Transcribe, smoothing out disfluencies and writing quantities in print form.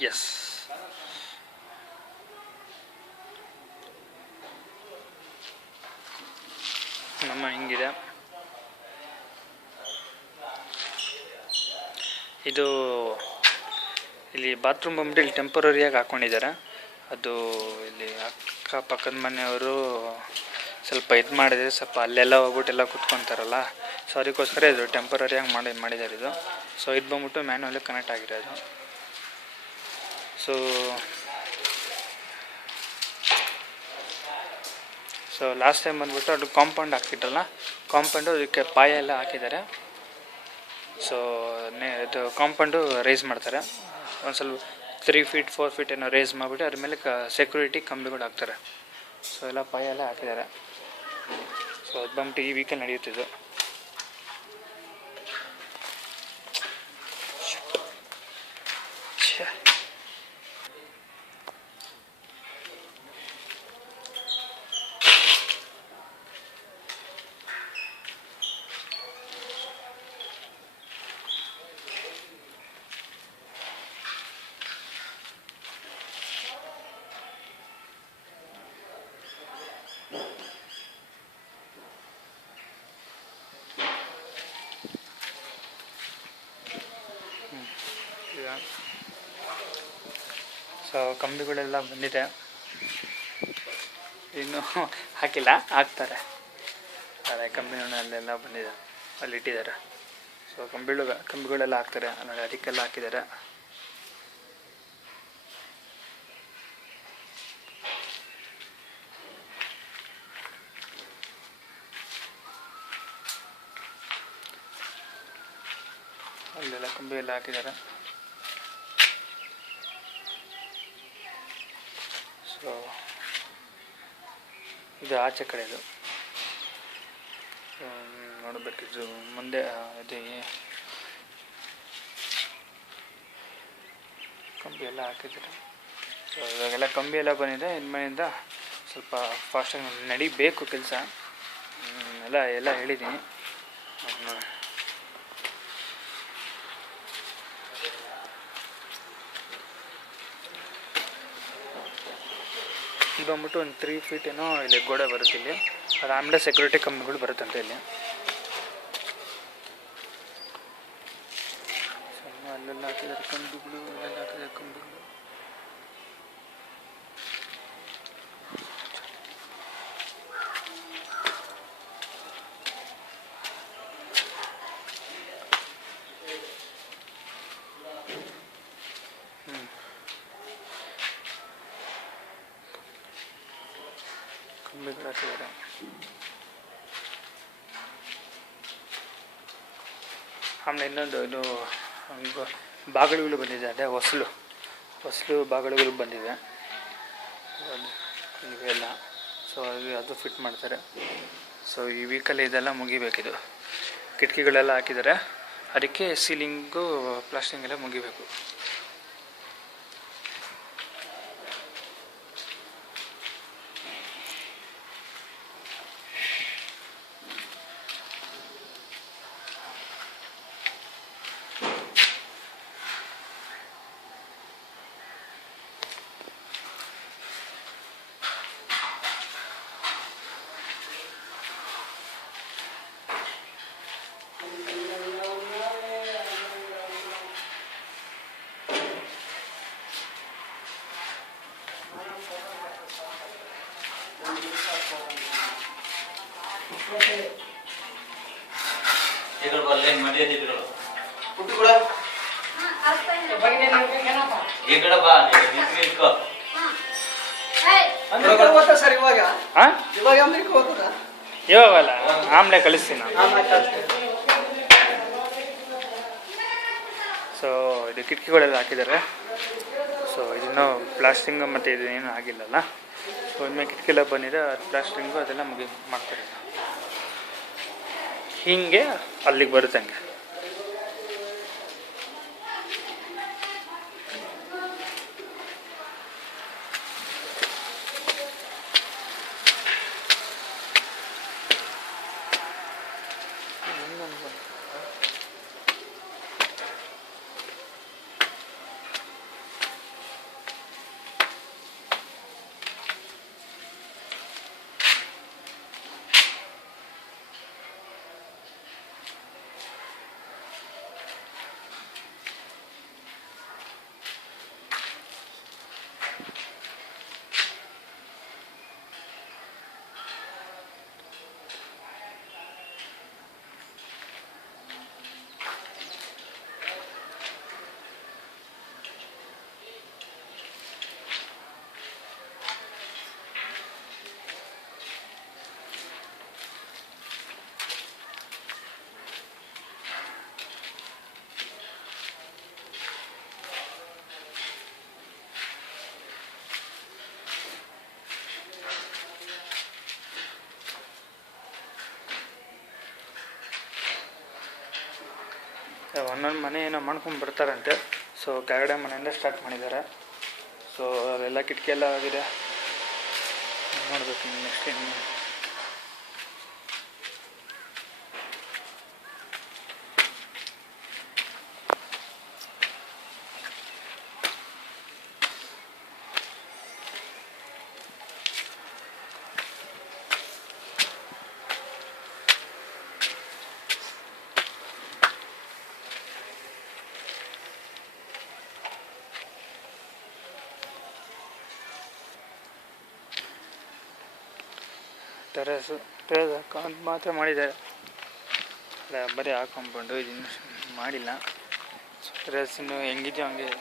S, ನಮ್ಮ ಹಿಂಗಿದೆ. ಇದು ಇಲ್ಲಿ ಬಾತ್ರೂಮ್ ಬಂದ್ಬಿಟ್ಟು ಇಲ್ಲಿ ಟೆಂಪರರಿಯಾಗಿ ಹಾಕ್ಕೊಂಡಿದ್ದಾರೆ. ಅದು ಇಲ್ಲಿ ಅಕ್ಕಪಕ್ಕದ ಮನೆಯವರು ಸ್ವಲ್ಪ ಇದು ಮಾಡಿದರೆ, ಸ್ವಲ್ಪ ಅಲ್ಲೆಲ್ಲ ಹೋಗ್ಬಿಟ್ಟೆಲ್ಲ ಕುತ್ಕೊತಾರಲ್ಲ, ಸೊ ಅದಕ್ಕೋಸ್ಕರ ಇದು ಟೆಂಪರರಿಯಾಗಿ ಮಾಡಿದ್ದಾರೆ ಇದು. ಸೊ ಇದು ಬಂದ್ಬಿಟ್ಟು ಮ್ಯಾನ್ಯುವಲಿ ಕನೆಕ್ಟ್ ಆಗಿರೋದು. ಸೊ ಲಾಸ್ಟ್ ಟೈಮ್ ಬಂದ್ಬಿಟ್ಟು ಅದು ಕಾಂಪೌಂಡ್ ಹಾಕ್ತಿದ್ರಲ್ಲ, ಕಾಂಪೌಂಡು ಅದಕ್ಕೆ ಪಾಯ ಎಲ್ಲ ಹಾಕಿದ್ದಾರೆ. ಸೊ ಇದು ಕಾಂಪೌಂಡು ರೈಸ್ ಮಾಡ್ತಾರೆ, ಒಂದು ಸ್ವಲ್ಪ 3 ಫೀಟ್ 4 ಫೀಟ್ ಏನೋ ರೈಸ್ ಮಾಡಿಬಿಟ್ಟು ಅದ್ರ ಮೇಲೆ ಸೆಕ್ಯೂರಿಟಿ ಕಂಬಿಗಳು ಹಾಕ್ತಾರೆ. ಸೊ ಎಲ್ಲ ಪಾಯ ಎಲ್ಲ ಹಾಕಿದ್ದಾರೆ. ಸೊ ಅದು ಬಂದ್ಬಿಟ್ಟು ಈ ವೀಕಲ್ಲಿ ನಡೆಯುತ್ತಿದ್ದು. ಸೊ ಕಂಬಿಗಳೆಲ್ಲ ಬಂದಿದೆ, ಇನ್ನೂ ಹಾಕಿಲ್ಲ, ಹಾಕ್ತಾರೆ. ಅದೇ ಕಂಬಿಗಳಲ್ಲೆಲ್ಲ ಬಂದಿದೆ, ಅಲ್ಲಿ ಇಟ್ಟಿದ್ದಾರೆ. ಸೊ ಕಂಬಿಗಳೆಲ್ಲ ಹಾಕ್ತಾರೆ, ಆಮೇಲೆ ಅದಕ್ಕೆಲ್ಲ ಹಾಕಿದ್ದಾರೆ. ಅಲ್ಲೆಲ್ಲ ಕಂಬಿ ಎಲ್ಲ ಹಾಕಿದ್ದಾರೆ. ಸೊ ಇದು ಆಚೆ ಕಡೆ, ಇದು ನೋಡಬೇಕಿದ್ರು ಮುಂದೆ ಇದು ಕಂಬಿ ಎಲ್ಲ ಹಾಕಿದ್ದಾರೆ. ಸೊ ಇವಾಗೆಲ್ಲ ಕಂಬಿ ಎಲ್ಲ ಬಂದಿದೆ. ಇನ್ಮೇಲಿಂದ ಸ್ವಲ್ಪ ಫಾಸ್ಟಾಗಿ ನಡಿಬೇಕು ಕೆಲಸ, ಎಲ್ಲ ಹೇಳಿದ್ದೀನಿ. ಇದು ಬಂದ್ಬಿಟ್ಟು ಒಂದು 3 ಫೀಟ್ ಏನೋ ಇಲ್ಲಿ ಗೋಡೆ ಬರುತ್ತೆ. ಇಲ್ಲಿ ಅದಾದಮೇಲೆ ಸೆಕ್ಯೂರಿಟಿ ಕಂಬಿಗಳು ಬರುತ್ತಂತೆ ಇಲ್ಲಿ. ಅಲ್ಲೆಲ್ಲ ಹಾಕಿದ್ದಾರೆ ಕಂಬಿಗಳು, ಅಲ್ಲೆಲ್ಲ ಹಾಕಿದ್ದಾರೆ ಕಂಬಿಗಳು. ಕಂಬಿಗಳು ಹಾಕಿದ್ದಾರೆ. ಆಮೇಲೆ ಇನ್ನೊಂದು ಇದು ಬಾಗಿಲುಗಳು ಬಂದಿದೆ, ಅದೇ ಹೊಸಲು ಬಾಗಿಲುಗಳು ಬಂದಿದೆ ಇವೆಲ್ಲ. ಸೊ ಅದು ಫಿಟ್ ಮಾಡ್ತಾರೆ. ಸೊ ಈ ವೀಕಲ್ಲಿ ಇದೆಲ್ಲ ಮುಗಿಬೇಕಿದು. ಕಿಟಕಿಗಳೆಲ್ಲ ಹಾಕಿದ್ದಾರೆ, ಅದಕ್ಕೆ ಸೀಲಿಂಗು ಪ್ಲಾಸ್ಟಿಂಗ್ ಎಲ್ಲ ಮುಗಿಬೇಕು. ಇವಾಗಲ್ಲ, ಆಮ್ಲೆ ಕಳಿಸ್ತೀನಿ ನಾನು. ಸೊ ಇದು ಕಿಟಕಿಗಳೆಲ್ಲ ಹಾಕಿದ್ದಾರೆ. ಸೊ ಇದನ್ನು ಪ್ಲಾಸ್ಟಿಂಗ್ ಮತ್ತು ಇದೇನು ಆಗಿಲ್ಲಲ್ಲ. ಸೊ ಇನ್ಮೇಲೆ ಕಿಟಕಿ ಎಲ್ಲ ಬಂದಿದೆ, ಅದು ಪ್ಲಾಸ್ಟಿಂಗು ಅದೆಲ್ಲ ಮಾಡ್ತಾರೆ. ಹೀಗೆ ಅಲ್ಲಿಗೆ ಬರುತ್ತೆ ಹಂಗೆ. ಒಂದೊಂದು ಮನೆ ಏನೋ ಮಾಡ್ಕೊಂಡು ಬರ್ತಾರಂತೆ. ಸೊ ಕೆಳಗಡೆ ಮನೆಯಿಂದ ಸ್ಟಾರ್ಟ್ ಮಾಡಿದ್ದಾರೆ. ಸೊ ಅದೆಲ್ಲ ಕಿಟಕಿ ಎಲ್ಲ ಆಗಿದೆ, ನೋಡಬೇಕು ನೆಕ್ಸ್ಟ್ ಇನ್ನು. ಟೆರೇಸ್ ಹಾಕೊಂಡು ಮಾತ್ರ ಮಾಡಿದ್ದಾರೆ, ಅಲ್ಲ ಬರೀ ಆ ಕಾಂಪೌಂಡು, ಇದು ಮಾಡಿಲ್ಲ. ಟೆರೇಸ್ ಇನ್ನು ಹೆಂಗಿದೆಯೋ ಹಂಗೆ ಇದೆ.